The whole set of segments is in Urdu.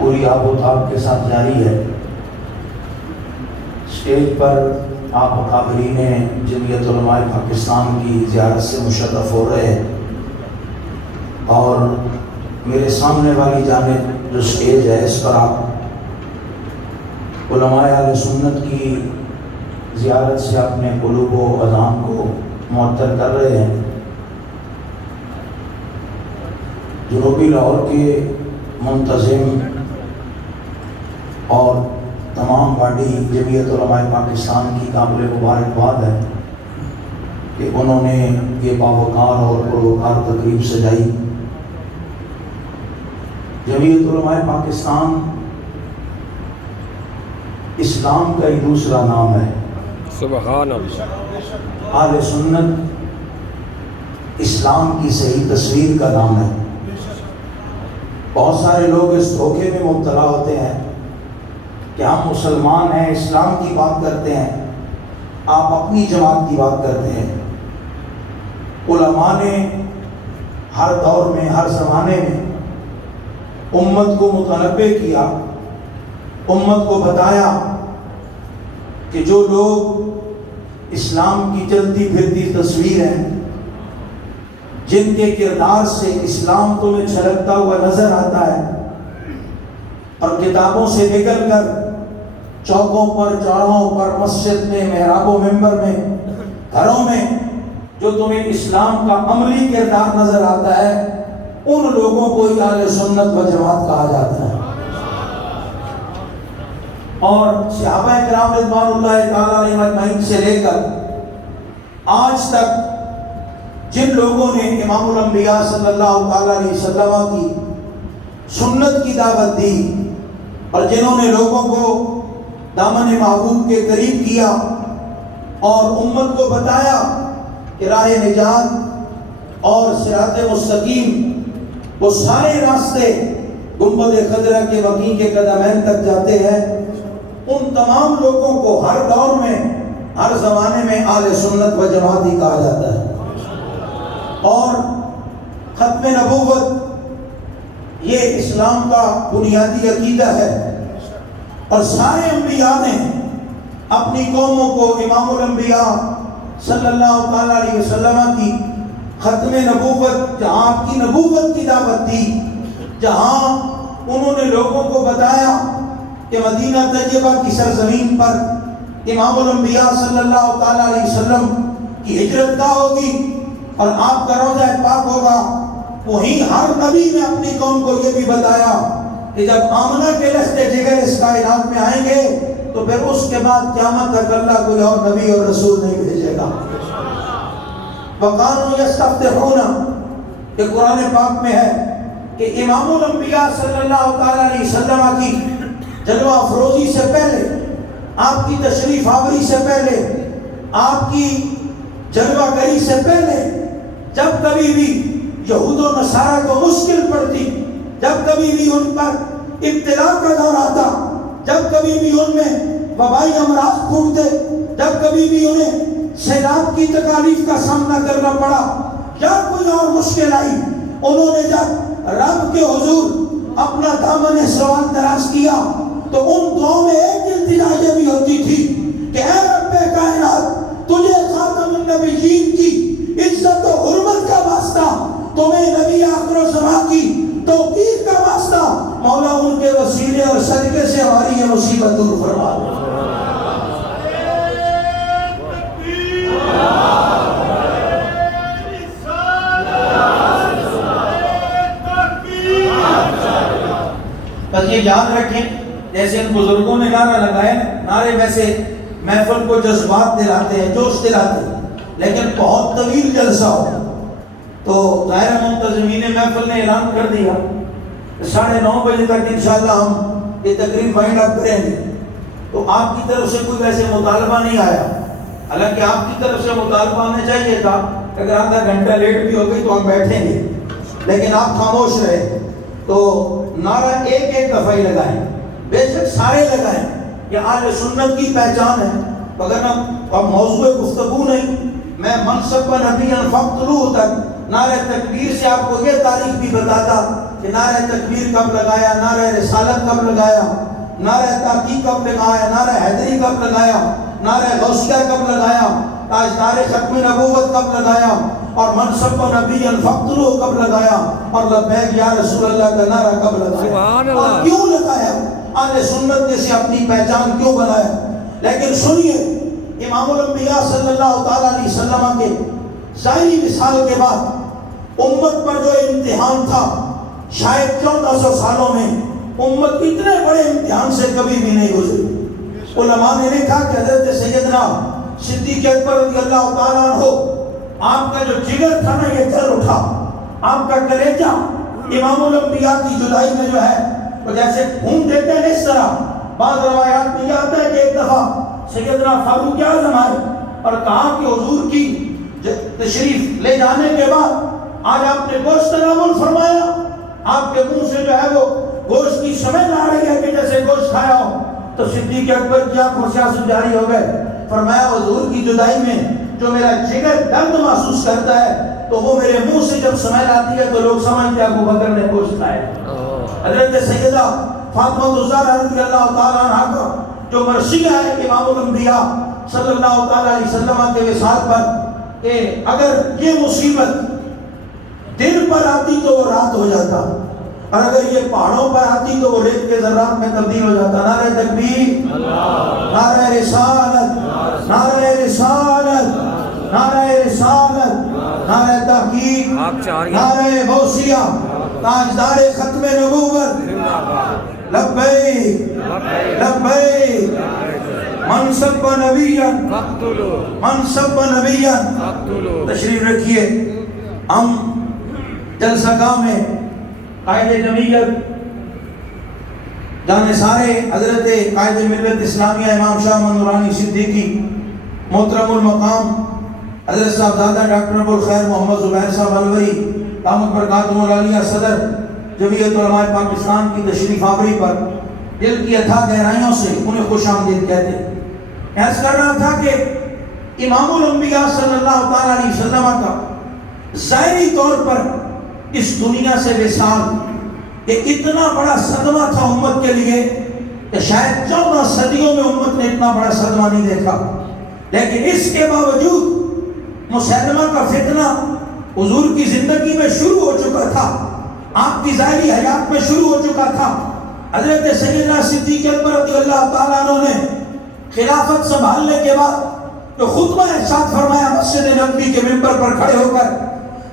پوری آب و تاب کے ساتھ جاری ہے۔ اسٹیج پر آپ اکابرین جمعیت علماء پاکستان کی زیارت سے مشرف ہو رہے ہیں، اور میرے سامنے والی جانب جو اسٹیج ہے اس پر آپ علماء اہل سنت کی زیارت سے اپنے قلوب و اذان کو معطر کر رہے ہیں۔ جنوبی لاہور کے منتظم اور تمام باڈی جمعیت علماء پاکستان کی قابل مبارکباد ہے کہ انہوں نے یہ باوقار اور پروقار تقریب سجائی۔ جمعیت علماء پاکستان اسلام کا ایک دوسرا نام ہے۔ سبحان اللہ۔ اہل سنت اسلام کی صحیح تصویر کا نام ہے۔ بہت سارے لوگ اس دھوکے میں مبتلا ہوتے ہیں کہ ہم مسلمان ہیں، اسلام کی بات کرتے ہیں، آپ اپنی جماعت کی بات کرتے ہیں۔ علماء نے ہر دور میں، ہر زمانے میں امت کو متنبہ کیا، امت کو بتایا کہ جو لوگ اسلام کی چلتی پھرتی تصویر ہیں، جن کے کردار سے اسلام تمہیں چھلکتا ہوا نظر آتا ہے، اور کتابوں سے نکل کر چوکوں پر، چوراہوں پر، مسجد میں، محراب و ممبر میں، گھروں میں جو تمہیں اسلام کا عملی کردار نظر آتا ہے، ان لوگوں کو ہی اہل سنت و جماعت کہا جاتا ہے۔ اور صحابہ کرام رضوان اللہ تعالیٰ علیہ اجمعین سے لے کر آج تک جن لوگوں نے امام الانبیاء صلی اللہ تعالیٰ علیہ وسلم کی سنت کی دعوت دی، اور جنہوں نے لوگوں کو دامن محبوب کے قریب کیا اور امت کو بتایا کہ راہ نجات اور صراط مستقیم وہ سارے راستے گنبد خضرا کے وکیع کے قدمین تک جاتے ہیں، ان تمام لوگوں کو ہر دور میں، ہر زمانے میں اہل سنت و جماعت ہی کہا جاتا ہے۔ اور ختم نبوت یہ اسلام کا بنیادی عقیدہ ہے، اور سارے انبیاء نے اپنی قوموں کو امام الانبیاء صلی اللہ تعالیٰ علیہ وسلم کی ختم نبوت، جہاں آپ کی نبوت کی دعوت دی، جہاں انہوں نے لوگوں کو بتایا کہ مدینہ طیبہ کی سرزمین پر امام الانبیاء صلی اللہ تعالیٰ علیہ وسلم کی ہجرت گاہ ہوگی اور آپ کا روضہ پاک ہوگا، وہیں ہر نبی نے اپنی قوم کو یہ بھی بتایا کہ جب آمنہ کے لشتے جگر اس کائنات میں آئیں گے تو پھر اس کے بعد قیامت تک اللہ کوئی اور نبی اور رسول نہیں بھیجے گا۔ وَقَانُوا يَسْتَفْتِحُونَ، کہ قرآن پاک میں ہے کہ امام الانبیاء صلی اللہ تعالیٰ علیہ وسلم کی جلوہ افروزی سے پہلے، آپ کی تشریف آوری سے پہلے، آپ کی جلوہ گری سے پہلے، جب کبھی بھی یہود و نصارہ کو مشکل پڑتی، جب کبھی بھی ان پر ابتلا کا دور آتا، جب کبھی بھی ان میں وبائی امراض پھوٹتے، جب کبھی بھی انہیں سیلاب کی تکالیف کا سامنا کرنا پڑا یا کوئی اور مشکل آئی، انہوں نے جب رب کے حضور اپنا دامن سوال دراز کیا تو ان دعاؤں میں ایک التجا یہ بھی ہوتی تھی کہ اے رب کائنات، تجھے خاتم النبیین کی عزت و حرمت کا واسطہ، تمہیں نبی آخر و زمان کی توقیر کا واسطہ، مولا ان کے وسیلے اور صدقے سے ہماری یہ مصیبت دور فرما دے۔ بس یہ یاد رکھیں، جیسے ان بزرگوں نے نعرہ لگائے، نعرے ویسے محفل کو جذبات دلاتے ہیں، جوش دلاتے ہیں، لیکن بہت طویل جلسہ ہو تو ظاہر منتظمین محفل نے اعلان کر دیا 9:30 بجے تک انشاءاللہ ہم یہ تقریب وائنڈ اپ کریں گے، تو آپ کی طرف سے کوئی ویسے مطالبہ نہیں آیا، حالانکہ آپ کی طرف سے مطالبہ آنا چاہیے تھا کہ اگر آدھا گھنٹہ لیٹ بھی ہو گئی تو ہم بیٹھیں گے، لیکن آپ خاموش رہے۔ تو نعرہ ایک دفعہ ہی لگائیں، بے شک سارے لگائیں، یہ اہل سنت کی پہچان ہے، مگر اب موضوع گفتگو نہیں، میں منصب نبی فقتلوہ تک نعرہ تکبیر سے آپ کو یہ تاریخ بھی بتاتا کہ نعرہ تکبیر کب لگایا، نعرہ رسالت کب لگایا، نعرہ تحقیق کب لگایا، نعرہ حیدری کب لگایا، نعرہ غوثیہ کب لگایا، تاجدار ختم نبوت کب لگایا، اور منصب نبی الفقر کب لگایا، اور لبیک یا رسول اللہ کا نعرہ کب لگایا، اور کیوں لگایا، اہل سنت نے سے اپنی پہچان کیوں بنایا۔ لیکن سنیے، امام الانبیاء صلی اللہ تعالیٰ علیہ وسلم کے ظاہری وصال کے بعد امت پر جو امتحان تھا، شاید 1400 سالوں میں امت اتنے بڑے امتحان سے کبھی بھی نہیں گزری۔ علماء نے لکھا کہ حضرت سیدنا صدیق اکبر رضی اللہ تعالیٰ عنہ، آپ کا جو جگر تھا نا یہ جل اٹھا، آپ کا کلیجہ امام الانبیاء کی جدائی میں جو ہے وہ جیسے گھوم دیتے ہیں اس طرح۔ بعض روایات میں یہ آتا ہے کہ ایک دفعہ سیدنا فاروق اعظم آئے اور کہا کہ حضور کی تشریف لے جانے کے بعد آج آپ نے گوشت تناول فرمایا، آپ کے منہ سے جو ہے وہ گوشت کی سمیل آ رہی ہے کہ جیسے گوشت کھایا ہو۔ تو صدیق اکبر کی آنکھوں سے آنسو جاری ہو گئے، فرمایا حضور کی جدائی میں جو میرا جگر درد محسوس کرتا ہے تو وہ میرے منہ سے جب سمیل آتی ہے تو لوگ سمجھتے ہیں ابو بکر نے گوشت کھایا۔ حضرت سیدہ فاطمہ الزہرا رضی اللہ تعالیٰ عنہ کا جو مرثیہ ہے امام الانبیاء صلی اللہ تعالیٰ علیہ وسلم کے وصال پر کہ اگر یہ مصیبت دن پر آتی تو وہ رات ہو جاتا، اور اگر یہ پہاڑوں پر آتی تو وہ ریت کے ذرات میں تبدیل ہو جاتا۔ نعرہ تکبیر، نعرہ رسالت، نعرہ رسالت، نعرہ رسالت، نعرہ تحقیق، نعرہ غوثیہ، تاجدار ختم نبوت، لبیک لبیک، منصب نبیًا منصب نبیًا۔ تشریف رکھیے، ہم جلسہ گاہ میں قائد جمعیت جانے سارے حضرت قائد ملت اسلامیہ امام شاہ احمد نورانی صدیقی محترم المقام حضرت صاحبزادہ ڈاکٹر ابوالخیر محمد زبیر صاحب الوری دامت برکاتہم العالیہ صدر جمعیت علماء پاکستان کی تشریف آوری پر دل کی اتھاہ گہرائیوں سے انہیں خوش آمدید کہتے ہیں۔ عرض کر رہا تھا کہ امام الانبیاء صلی اللہ تعالیٰ علیہ وسلم کا ظاہری طور پر اس دنیا سے وصال یہ اتنا بڑا صدمہ تھا امت کے لیے کہ شاید 14 صدیوں میں امت نے اتنا بڑا صدمہ نہیں دیکھا۔ لیکن اس کے باوجود مسلمہ کا فتنہ حضور کی زندگی میں شروع ہو چکا تھا، آپ کی ظاہری حیات میں شروع ہو چکا تھا۔ حضرت سیدنا صدیق اکبر رضی اللہ تعالیٰ عنہ نے خلافت سنبھالنے کے بعد جو خطبہ ارشاد فرمایا مسجد نبوی کے منبر پر کھڑے ہو کر،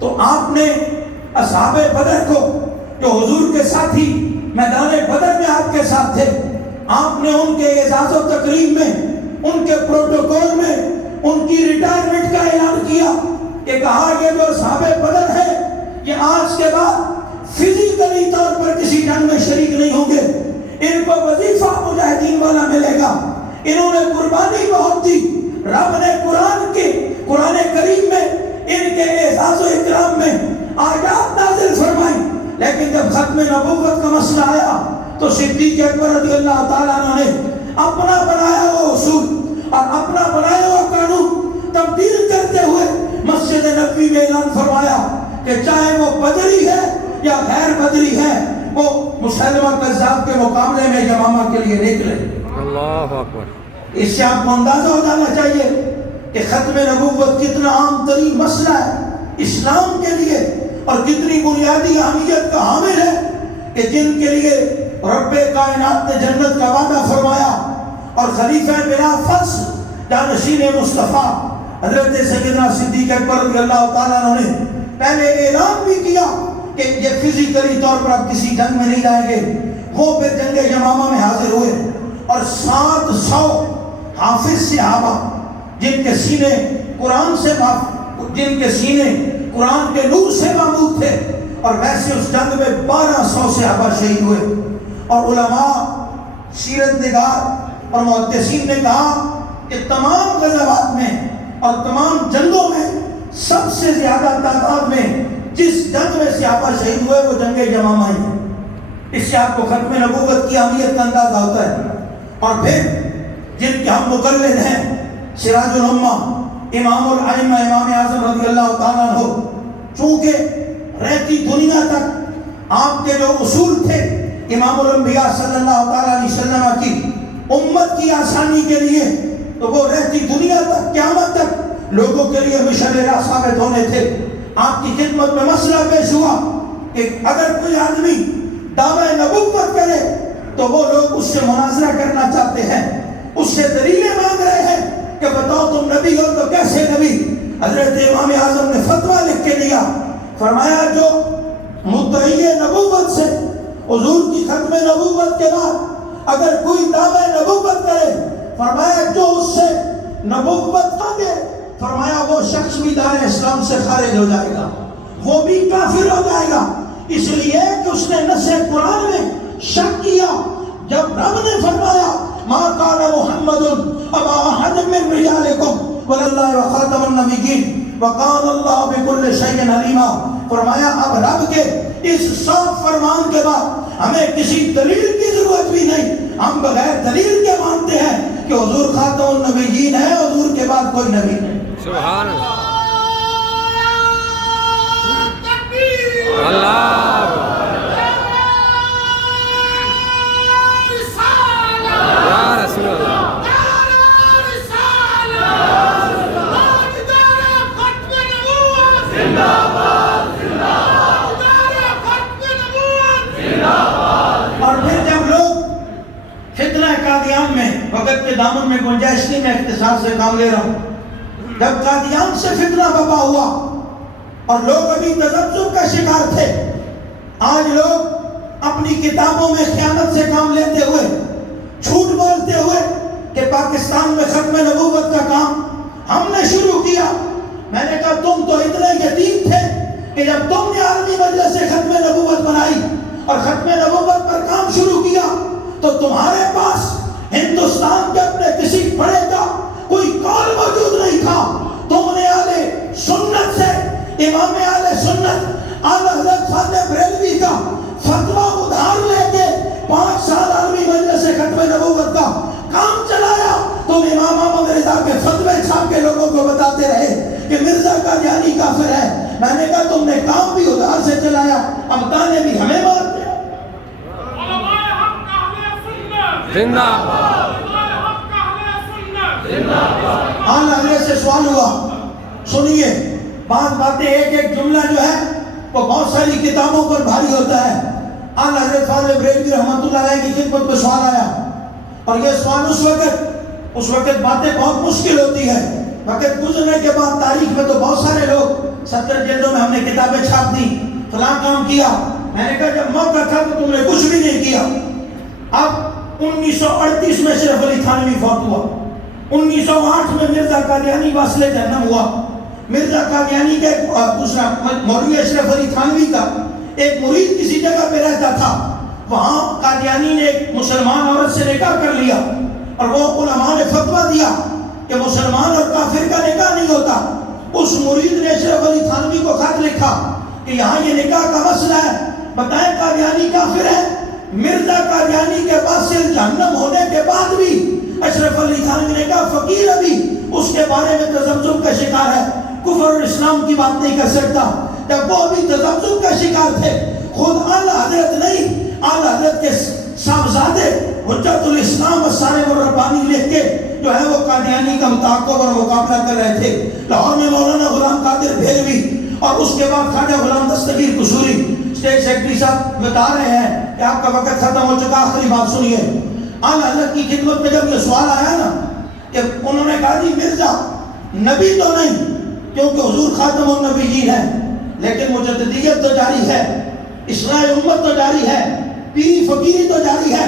تو آپ نے اصحاب بدر کو جو حضور کے ساتھی میدان بدر میں آپ کے ساتھ تھے، آپ نے ان کے اعزاز و تکریم میں، ان کے پروٹوکول میں ان کی ریٹائرمنٹ کا اعلان کیا کہ کہا یہ جو اصحاب بدر ہے یہ آج کے بعد فزیکلی طور پر کسی جنگ میں شریک نہیں ہوں گے، ان کو وظیفہ مجاہدین والا ملے گا۔ انہوں نے قربانی بہت دی، رب نے قرآن کریم میں ان کے اعزاز و اکرام میں آیات نازل فرمائی، لیکن جب ختم نبوت کا مسئلہ آیا تو صدیق اکبر رضی اللہ تعالیٰ عنہ نے اپنا بنایا ہوا اصول اور اپنا بنایا ہوا قانون تبدیل کرتے ہوئے مسجد نبوی میں اعلان فرمایا کہ چاہے وہ بدری ہے یا غیر بدری ہے وہ مسلمہ کذاب کے مقابلے میں یمامہ کے لیے نکلے۔ اللہ اکبر۔ اس سے آپ کو اندازہ ہو جانا چاہیے کہ ختم نبوت کتنا عام ترین مسئلہ ہے اسلام کے لیے اور کتنی بنیادی اہمیت کا حامل ہے کہ جن کے لیے رب کائنات نے جنت کا وعدہ فرمایا اور خلیفہ بلا فصل جانشین مصطفیٰ حضرت سیدنا صدیق اکبر رضی اللہ تعالیٰ عنہ نے پہلے اعلان بھی کیا کہ یہ فزیکلی طور پر آپ کسی جنگ میں نہیں جائیں گے۔ وہ پھر جنگ یمامہ میں حاضر ہوئے اور 700 حافظ صحابہ جن کے سینے قرآن کے نور سے معمور تھے، اور ویسے اس جنگ میں 1200 صحابہ شہید ہوئے۔ اور علماء سیرت نگار اور محدثین نے کہا کہ تمام غزوات میں اور تمام جنگوں میں سب سے زیادہ تعداد میں جس جنگ میں صحابہ شہید ہوئے وہ جنگ یمامہ ہی ہے۔ اس سے آپ کو ختم نبوت کی اہمیت کا اندازہ ہوتا ہے۔ اور پھر جن کے ہم مقلد ہیں سراج الامہ امام الائمہ امام اعظم رضی اللہ تعالیٰ عنہ، چونکہ رہتی دنیا تک آپ کے جو اصول تھے امام الانبیاء صلی اللہ تعالیٰ علیہ وسلم کی امت کی آسانی کے لیے، تو وہ رہتی دنیا تک قیامت تک لوگوں کے لیے مشعل راہ ثابت ہونے تھے۔ آپ کی خدمت میں مسئلہ پیش ہوا کہ اگر کوئی آدمی دعوی نبوت کرے تو وہ لوگ اس سے مناظرہ کرنا چاہتے ہیں، اس سے دلیلیں مانگ رہے ہیں کہ بتاؤ تم نبی ہو تو کیسے نبی؟ حضرت امام اعظم نے فتویٰ لکھ کے دیا، فرمایا جو مدعی نبوت سے حضور کی ختم نبوت کے بعد اگر کوئی دعوی نبوت کرے، فرمایا جو اس سے نبوت مانگے، فرمایا وہ شخص بھی دار اسلام سے خارج ہو جائے گا، وہ بھی کافر ہو جائے گا، اس لیے کہ اس نے نص قرآن میں شک کیا۔ جب رب نے فرمایا ما کان محمد ابا احد من رجالکم وللہ وخاتم النبیین وکان اللہ بکل شیء علیما، فرمایا اب رب کے اس صاف فرمان کے بعد ہمیں کسی دلیل کی ضرورت بھی نہیں، ہم بغیر دلیل کے مانتے ہیں کہ حضور خاتم النبیین ہے، حضور کے بعد کوئی نبی نہیں۔ سبحان اللہ، یا رسول اللہ، اور پھر جب لوگ فتنہ قادیان میں، وقت کے دامن میں گنجائش نہیں، میں اختصار سے کام لے رہا ہوں، جب قادیان سے فتنہ برپا ہوا اور لوگ ابھی تذبذب کا شکار تھے، آج لوگ اپنی کتابوں میں خیانت سے کام لیتے ہوئے، جھوٹ بولتے ہوئے کہ پاکستان میں ختم نبوت کا کام ہم نے شروع کیا۔ میں نے کہا تم تو اتنے یتیم تھے کہ جب تم نے عالمی مجلس سے ختم نبوت بنائی اور ختم نبوت پر کام شروع کیا تو تمہارے پاس ہندوستان کے اپنے کسی بڑے کا کوئی قول موجود نہیں تھا۔ تم نے اہل سنت سے، امام اہل سنت اعلیٰ حضرت فاضل بریلوی کا فتویٰ ادھار لے کے 5 سال عالمی مجلس سے ختم نبوت کا کام چلایا۔ تم امام احمد رضا کے فتوے چھاپ کے لوگوں کو بتاتے رہے کہ مرزا قادیانی کافر ہے۔ میں نے کہا تم نے کام بھی ادھار سے چلایا، اب تانے بھی ہمیں مارتے۔ زندہ اعلیٰ حضرت سے سوال ہوا، سنیے بعض باتیں ایک ایک جملہ جو ہے وہ بہت ساری کتابوں پر بھاری ہوتا ہے۔ اعلیٰ حضرت فاضل بریلوی رحمۃ اللہ علیہ کی خدمت میں سوال آیا، اور یہ سوال اس وقت باتیں بہت مشکل ہوتی ہے، وقت گزرنے کے بعد تاریخ میں تو بہت سارے لوگ 70 جلدوں میں ہم نے کتابیں چھاپ دی، فلاں کام کیا۔ میں نے کہا جب موقع تھا تو تم نے کچھ بھی نہیں کیا۔ اب 1938 میں اشرف علی تھانوی فوت ہوا، 1908 میں مرزا قادیانی واصل جہنم ہوا۔ مرزا قادیانی کا دوسرا مولوی اشرف علی تھانوی کا ایک مرید کسی جگہ پہ رہتا تھا، وہاں قادیانی نے ایک مسلمان عورت سے نکاح کر لیا، اور وہ علماء نے فتویٰ دیا کہ مسلمان اور کافر کا نکاح نہیں ہوتا۔ اس مرید نے اشرف علی تھانوی کو خط لکھا کہ یہاں یہ نکاح کا مسئلہ ہے، بتائیں قادیانی کافر ہے؟ مرزا قادیانی کے واصل جہنم ہونے کے بعد بھی اشرف علی تھانوی نے کہا فقیر ابھی اس کے بارے میں تذبذب کا شکار ہے، کفر اور اسلام کی بات نہیں کر سکتا۔ جب وہ ابھی تذبذب کا شکار تھے، خود اعلیٰ حضرت نہیں، اعلیٰ حضرت کے صاحبزادے حجت الاسلام الصارم الربانی لکھ کے جو ہے وہ قادیانی کا متعاقب اور مقابلہ کر رہے تھے۔ لاہور میں مولانا غلام قادر بھیلوی اور اس کے بعد خواجہ غلام دستگیر قصوری اسٹیٹ سیکرٹری صاحب بتا رہے ہیں کہ آپ کا وقت ختم ہو چکا، آخری بات سنیے۔ اعلیٰ حضرت کی خدمت میں جب یہ سوال آیا نا کہ انہوں نے کہا جی مرزا نبی تو نہیں کیونکہ حضور خاتم النبیین ہے، لیکن مجددیت تو جاری ہے، اصلاح امت تو جاری ہے، پیری فقیری تو جاری ہے۔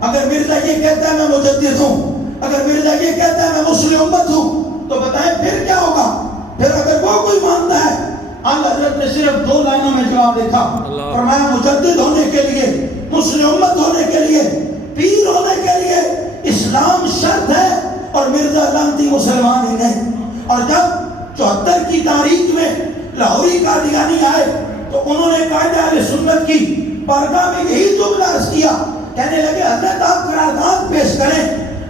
اگر مرزا یہ کہتا ہے میں مجدد ہوں، اگر مرزا یہ کہتا ہے میں مسلم امت ہوں، تو بتائیں پھر کیا ہوگا؟ پھر اگر وہ کوئی مانتا ہے، اعلیٰ حضرت نے صرف 2 لائنوں میں جواب لکھا، فرمایا مجدد ہونے کے لیے، مسلم امت ہونے کے لیے، پیر ہونے کے لیے اسلام شرط ہے، اور مرزا لعنتی مسلمان ہی نہیں۔ اور جب 74 کی تاریخ میں لاہوری قادیانی آئے تو انہوں نے قائد اہل سنت کی بارگاہ میں یہی جملہ عرض کیا، کہنے لگے حضرت آپ قرارداد پیش کریں،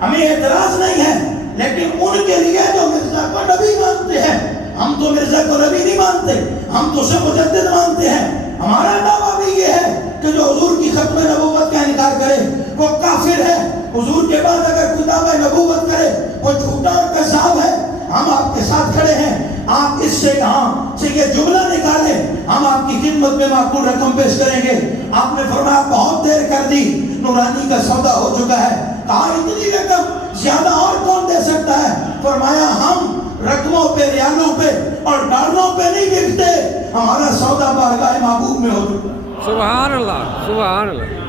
ہمیں اعتراض نہیں ہے، لیکن ان کے لیے جو مرزا کو نبی مانتے ہیں، ہم تو مرزا کو نبی نہیں مانتے، ہم تو اسے مجدد مانتے ہیں، ہمارا دعویٰ بھی یہ ہے کہ جو حضور کی ختم نبوت کا انکار کرے وہ کافر ہے. حضور کے بعد اگر کوئی دعویٰ نبوت کرے وہ جھوٹا اور کذاب ہے. ہم آپ کے ساتھ کھڑے ہیں. آپ اس سے کہاں سے یہ جملہ نکالیں, ہم آپ کی خدمت میں معقول رقم پیش کریں گے. آپ نے فرمایا بہت دیر کر دی, نورانی کا سودا ہو چکا ہے. کہا اتنی رقم زیادہ اور کون دے سکتا ہے؟ فرمایا ہم رقموں پہ, ریالوں پہ اور ڈالروں پہ نہیں بکتے, ہمارا سودا بارگاہ محبوب میں ہو چکا. سبحان اللہ, سبحان اللہ.